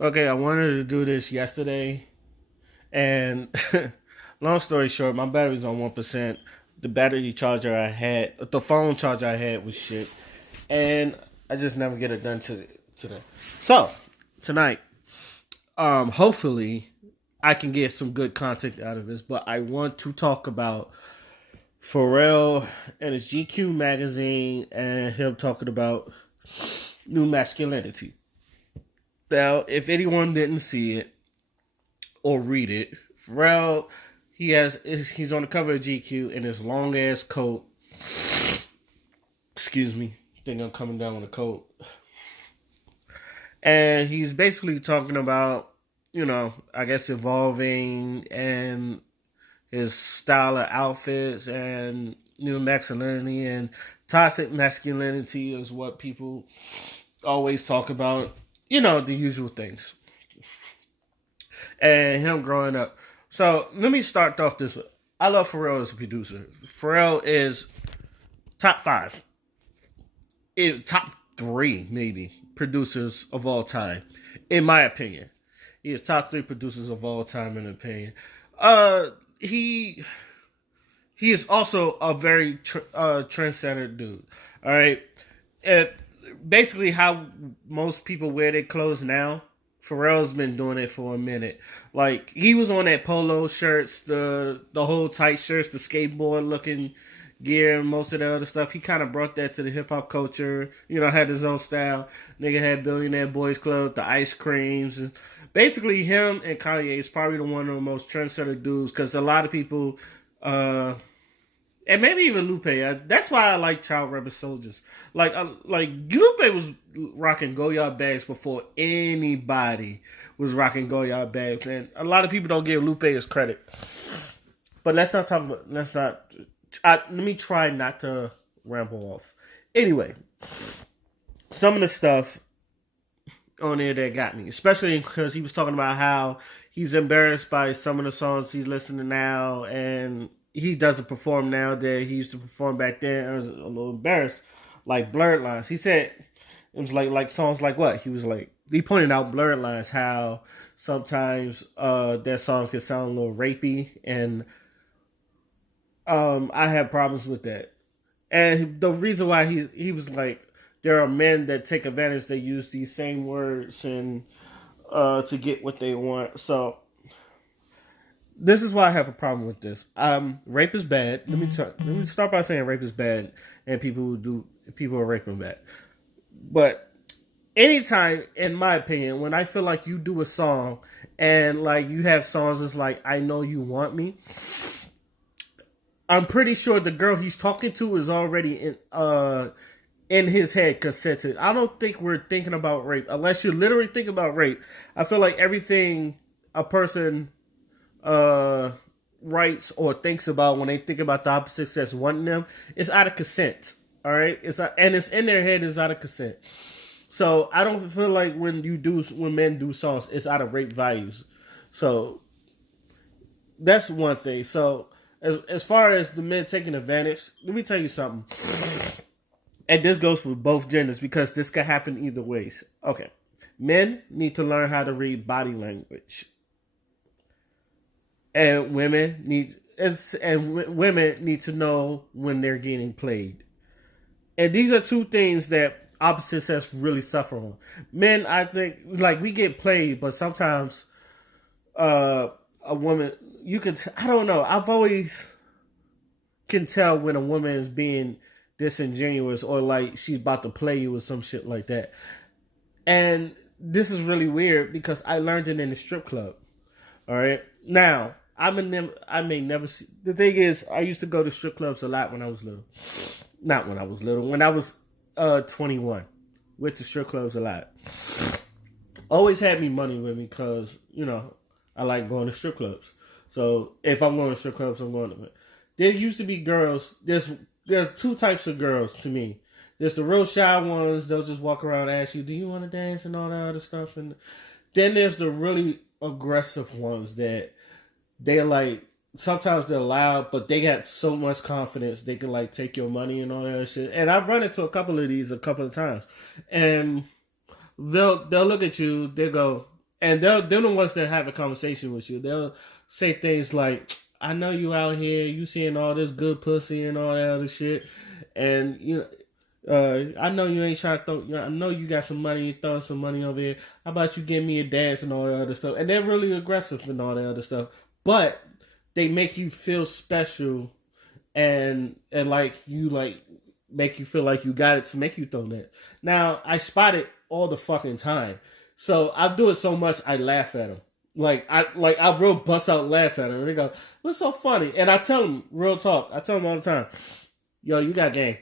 Okay, I wanted to do this yesterday, and long story short, my battery's on 1%. The battery charger I had, the phone charger I had was shit, and I just never get it done today. So tonight, hopefully, I can get some good content out of this. But I want to talk about Pharrell and his GQ magazine and him talking about new masculinity. Now, if anyone didn't see it or read it, Pharrell, he's on the cover of GQ in his long ass coat. Excuse me, I think I'm coming down with a coat. And he's basically talking about, I guess evolving and his style of outfits and new masculinity and toxic masculinity is what people always talk about. The usual things. And him growing up. So let me start off this way. I love Pharrell as a producer. Pharrell is top five, top three maybe producers of all time, in my opinion. He is top three producers of all time, in opinion. He is also a very trend-centered dude. All right, and basically how most people wear their clothes now. Pharrell's been doing it for a minute. Like he was on that polo shirts, the whole tight shirts, the skateboard looking gear, and most of the other stuff. He kind of brought that to the hip hop culture. Had his own style. Nigga had Billionaire Boys Club, the ice creams. And basically, him and Kanye is probably the one of the most trendsetter dudes because a lot of people. And maybe even Lupe. That's why I like Child Rebel Soldiers. Like Lupe was rocking Goyard bags before anybody was rocking Goyard bags, and a lot of people don't give Lupe his credit. But let's not talk about. Let's not. Let me try not to ramble off. Anyway, some of the stuff on there that got me, especially because he was talking about how he's embarrassed by some of the songs he's listening now, and he doesn't perform now that he used to perform back then. I was a little embarrassed, like Blurred Lines. He said it was like songs like what? He pointed out Blurred Lines, how sometimes that song can sound a little rapey, and I have problems with that. And the reason why he was like, there are men that take advantage. They use these same words and to get what they want. So this is why I have a problem with this. Rape is bad. Let me start by saying rape is bad, and people are raping bad. But anytime, in my opinion, when I feel like you do a song and like you have songs that's like I Know You Want Me, I'm pretty sure the girl he's talking to is already in his head consented. I don't think we're thinking about rape unless you're literally thinking about rape. I feel like everything a person writes or thinks about when they think about the opposite sex wanting them, it's out of consent. All right, and it's in their head. It's out of consent. So I don't feel like when men do songs, it's out of rape values. So that's one thing. So as far as the men taking advantage, let me tell you something. And this goes for both genders because this could happen either ways. Okay, men need to learn how to read body language, and women need to know when they're getting played. And these are two things that opposite sex really suffer on. Men, I think, like we get played, but sometimes a woman, I don't know. I've always can tell when a woman is being disingenuous or like she's about to play you or some shit like that. And this is really weird because I learned it in the strip club. All right, now I may never see. The thing is, I used to go to strip clubs a lot when I was little. Not when I was little. When I was 21, went to strip clubs a lot. Always had me money with me because I like going to strip clubs. So if I'm going to strip clubs, I'm going to. There used to be girls. There's two types of girls to me. There's the real shy ones. They'll just walk around and ask you, "Do you want to dance?" and all that other stuff. And then there's the really aggressive ones that they're like. Sometimes they're loud, but they got so much confidence they can like take your money and all that shit. And I've run into a couple of these a couple of times, and they'll look at you. They go, And they're the ones that have a conversation with you. They'll say things like, "I know you out here, you seeing all this good pussy and all that other shit, and I know you ain't trying to throw. I know you got some money, you throwing some money over here. How about you give me a dance and all that other stuff?" And they're really aggressive and all that other stuff, but they make you feel special and like make you feel like you got it to make you throw that. Now I spot it all the fucking time, so I do it so much I laugh at them. I real bust out laugh at them. And they go, "What's so funny?" And I tell them real talk. I tell them all the time, "Yo, you got game."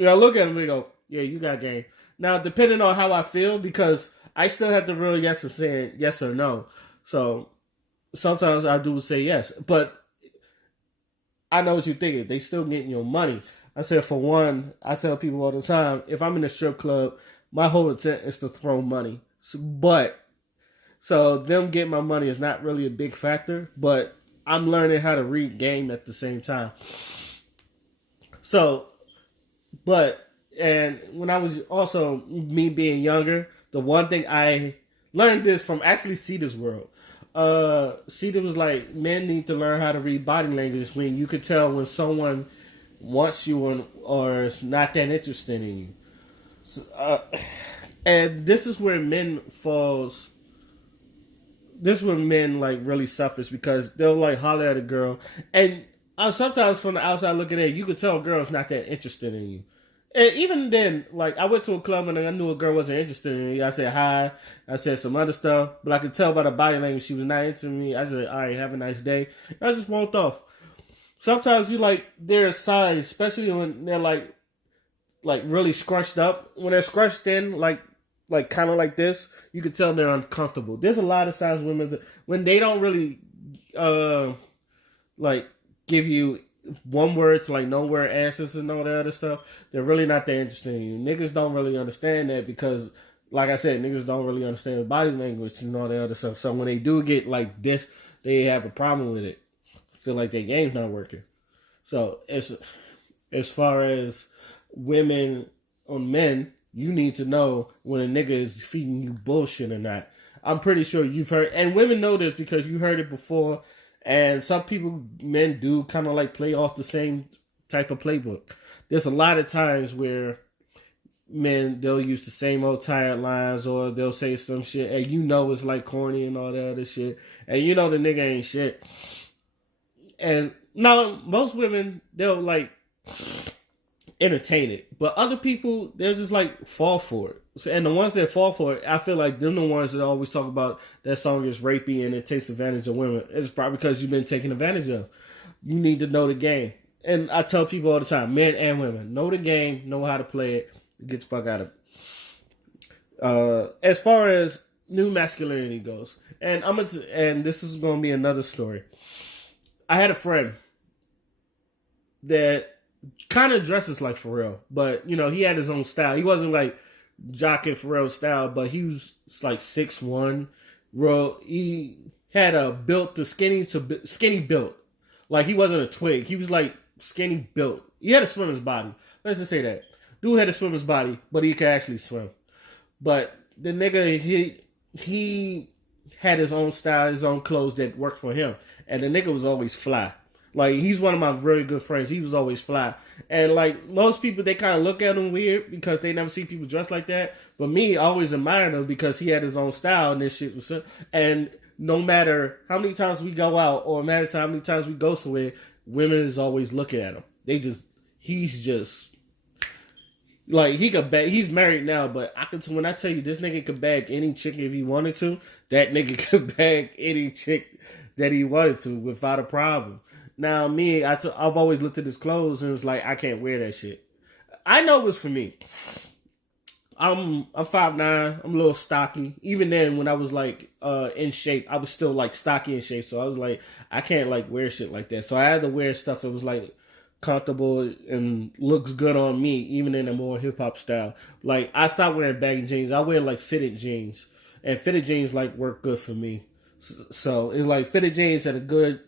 I look at them and go, "Yeah, you got game." Now, depending on how I feel, because I still have the real yes and saying yes or no. So sometimes I do say yes, but I know what you're thinking. They still getting your money. I said, for one, I tell people all the time, if I'm in a strip club, my whole intent is to throw money. So them getting my money is not really a big factor, but I'm learning how to read game at the same time. So, and when I was also, me being younger, the one thing I learned this from actually Cedar's World. Cedar was like, men need to learn how to read body language when you could tell when someone wants you or is not that interested in you. So, and this is where men falls. This is where men like really suffers because they'll like holler at a girl, and sometimes from the outside looking at, you could tell a girl's not that interested in you. And even then, like, I went to a club and I knew a girl wasn't interested in me. I said hi. I said some other stuff. But I could tell by the body language she was not into me. I said, all right, have a nice day. I just walked off. Sometimes you, like, there are signs, especially when they're, like really scrunched up. When they're scrunched in, like kind of like this, you can tell they're uncomfortable. There's a lot of signs when they don't really, like, give you one word to like no word answers and all that other stuff, they're really not that interested in you. Niggas don't really understand that because, like I said, niggas don't really understand body language and all that other stuff. So when they do get like this, they have a problem with it. Feel like their game's not working. So it's as far as women on men, you need to know when a nigga is feeding you bullshit or not. I'm pretty sure you've heard, and women know this because you heard it before. And some people, men do kind of like play off the same type of playbook. There's a lot of times where men, they'll use the same old tired lines or they'll say some shit and you know it's like corny and all that other shit. And you know the nigga ain't shit. And now, most women, they'll like entertain it. But other people, they'll just like fall for it. And the ones that fall for it, I feel like they're the ones that always talk about that song is rapey and it takes advantage of women. It's probably because you've been taken advantage of. You need to know the game. And I tell people all the time, men and women, know the game, know how to play it, get the fuck out of it. As far as new masculinity goes, and and this is going to be another story. I had a friend that kind of dresses like Pharrell, but you know he had his own style. He wasn't like jocking Pharrell's style, but he was like 6'1", he had a skinny built. Like he wasn't a twig. He was like skinny built. He had a swimmer's body. Let's just say that. Dude had a swimmer's body, but he could actually swim. But the nigga, he had his own style, his own clothes that worked for him. And the nigga was always fly. Like, he's one of my very good friends. He was always fly. And, like, most people, they kind of look at him weird because they never see people dressed like that. But me, I always admired him because he had his own style and this shit was... And no matter how many times we go out or no matter how many times we go somewhere, women is always looking at him. He's just... Like, he could bag... He's married now, but when I tell you this nigga could bag any chick if he wanted to, that nigga could bag any chick that he wanted to without a problem. Now, me, I've always looked at his clothes and it's like, I can't wear that shit. I know it was for me. I'm 5'9", I'm a little stocky. Even then, when I was like in shape, I was still like stocky in shape. So I was like, I can't like wear shit like that. So I had to wear stuff that was like comfortable and looks good on me, even in a more hip hop style. Like, I stopped wearing baggy jeans. I wear like fitted jeans. And fitted jeans like work good for me. So it's like fitted jeans and a good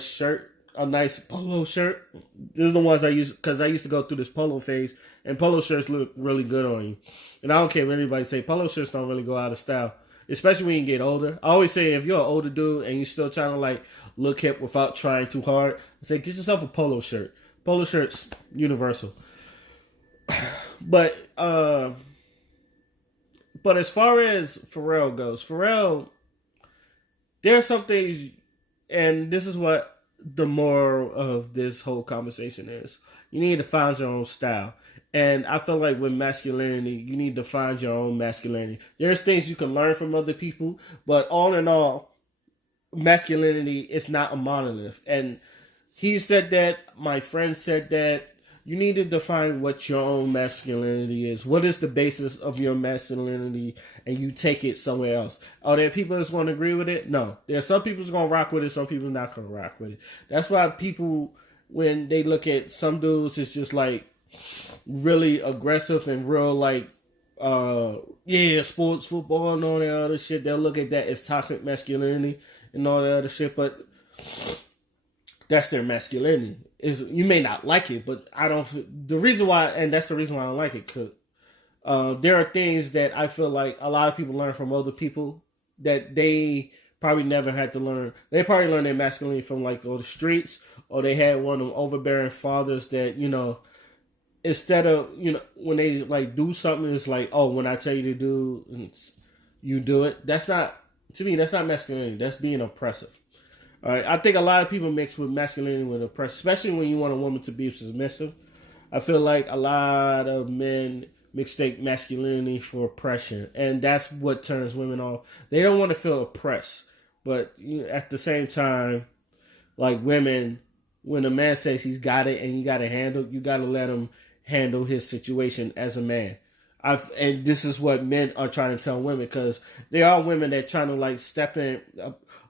shirt, a nice polo shirt. These are the ones I use because I used to go through this polo phase, and polo shirts look really good on you. And I don't care what anybody say, polo shirts don't really go out of style. especially when you get older. I always say if you're an older dude and you're still trying to like look hip without trying too hard, I say get yourself a polo shirt. Polo shirts universal. But but as far as Pharrell goes, Pharrell, there are some things, and this is what the moral of this whole conversation is. You need to find your own style. And I feel like with masculinity, you need to find your own masculinity. There's things you can learn from other people, but all in all, masculinity is not a monolith. And he said that, my friend said that. You need to define what your own masculinity is. What is the basis of your masculinity, and you take it somewhere else. Are there people that's going to agree with it? No. There are some people that's going to rock with it, some people not going to rock with it. That's why people, when they look at some dudes, it's just like really aggressive and real like, sports, football, and all that other shit. They'll look at that as toxic masculinity and all that other shit, but that's their masculinity. Is you may not like it, but I don't. The reason why, and that's the reason why I don't like it, because there are things that I feel like a lot of people learn from other people that they probably never had to learn. They probably learned their masculinity from like the streets, or they had one of them overbearing fathers that instead of when they like do something, it's like, oh, when I tell you to do, you do it. That's not, to me. That's not masculinity. That's being oppressive. All right, I think a lot of people mix with masculinity with oppression, especially when you want a woman to be submissive. I feel like a lot of men mistake masculinity for oppression, and that's what turns women off. They don't want to feel oppressed, but at the same time, like women, when a man says he's got it and you got to handle, you got to let him handle his situation as a man. And this is what men are trying to tell women, because there are women that trying to like step in,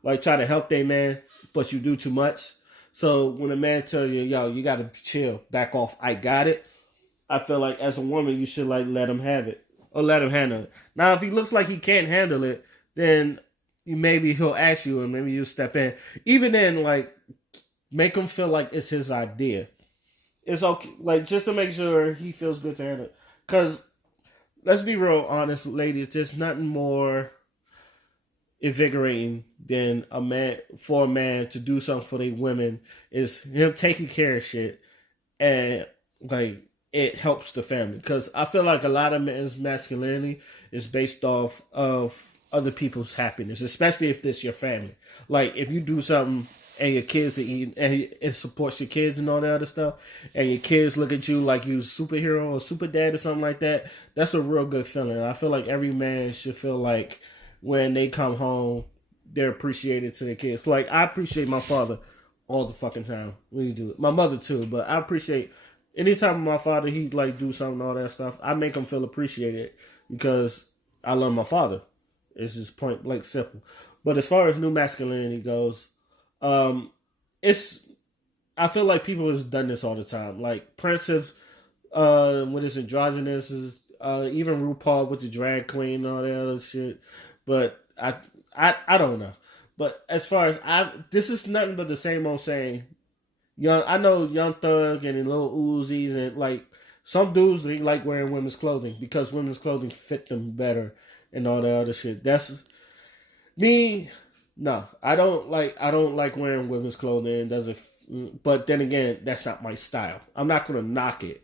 like try to help their man, but you do too much. So when a man tells you, yo, you got to chill, back off, I got it, I feel like as a woman, you should like let him have it or let him handle it. Now, if he looks like he can't handle it, then maybe he'll ask you and maybe you step in. Even then, like, make him feel like it's his idea. It's okay, like, just to make sure he feels good to handle it. Because let's be real honest, ladies. There's nothing more invigorating than a man to do something for the women is him taking care of shit, and like it helps the family. Because I feel like a lot of men's masculinity is based off of other people's happiness, especially if this your family. Like if you do something and your kids are eating, and it supports your kids and all that other stuff, and your kids look at you like you're a superhero or super dad or something like that, that's a real good feeling. I feel like every man should feel like when they come home, they're appreciated to their kids. Like, I appreciate my father all the fucking time when he do it. My mother too, but I appreciate anytime my father, he like do something, all that stuff, I make him feel appreciated because I love my father. It's just point blank simple. But as far as new masculinity goes, it's, I feel like people have done this all the time. Like Prince has, what is androgynous, is even RuPaul with the drag queen and all that other shit. But I don't know. But as far as this is nothing but the same old saying. I know Young Thug and Lil Uzis and like some dudes, they like wearing women's clothing because women's clothing fit them better and all that other shit. That's me. No, I don't like wearing women's clothing. But then again, that's not my style. I'm not gonna knock it.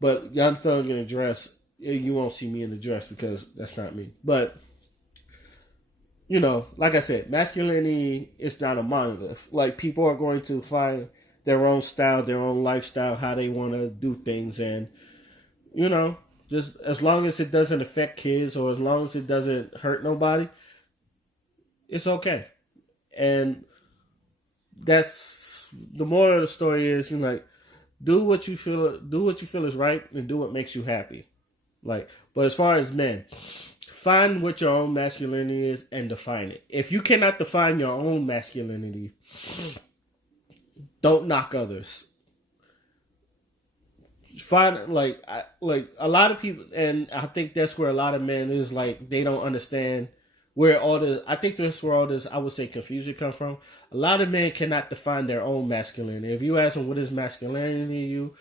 But Young Thug in a dress, you won't see me in the dress because that's not me. But like I said, masculinity is not a monolith. Like people are going to find their own style, their own lifestyle, how they want to do things, and just as long as it doesn't affect kids or as long as it doesn't hurt nobody, it's okay. And that's the moral of the story is, do what you feel is right and do what makes you happy. But as far as men, find what your own masculinity is and define it. If you cannot define your own masculinity, don't knock others. Find a lot of people, and I think that's where a lot of men is they don't understand where all this. I think that's where all this, I would say, confusion come from. A lot of men cannot define their own masculinity. If you ask them what is masculinity to you,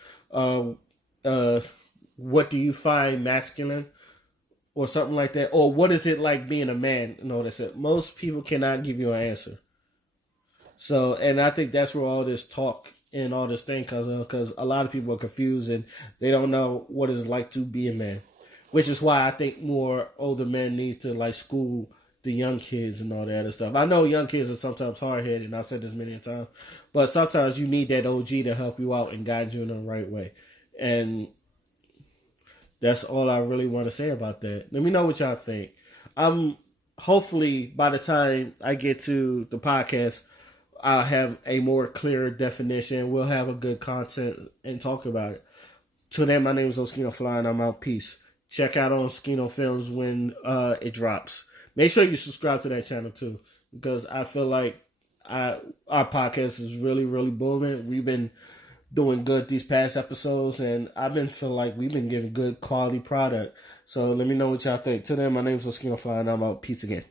what do you find masculine, or something like that, or what is it like being a man and all that. Most people cannot give you an answer. So, and I think that's where all this talk and all this thing comes in, because a lot of people are confused and they don't know what it's like to be a man, which is why I think more older men need to like school the young kids and all that other stuff. I know young kids are sometimes hard headed, and I've said this many times, but sometimes you need that OG to help you out and guide you in the right way. And that's all I really want to say about that. Let me know what y'all think. I'm hopefully by the time I get to the podcast, I'll have a more clear definition. We'll have a good content and talk about it. Till then, my name is Oskino Fly and I'm out. Peace. Check out on Skino Films when it drops. Make sure you subscribe to that channel too, because I feel like our podcast is really, really booming. We've been doing good these past episodes, and I've been feeling like we've been giving good quality product. So let me know what y'all think. Till then, my name is Oskino Fly and I'm out. Peace again.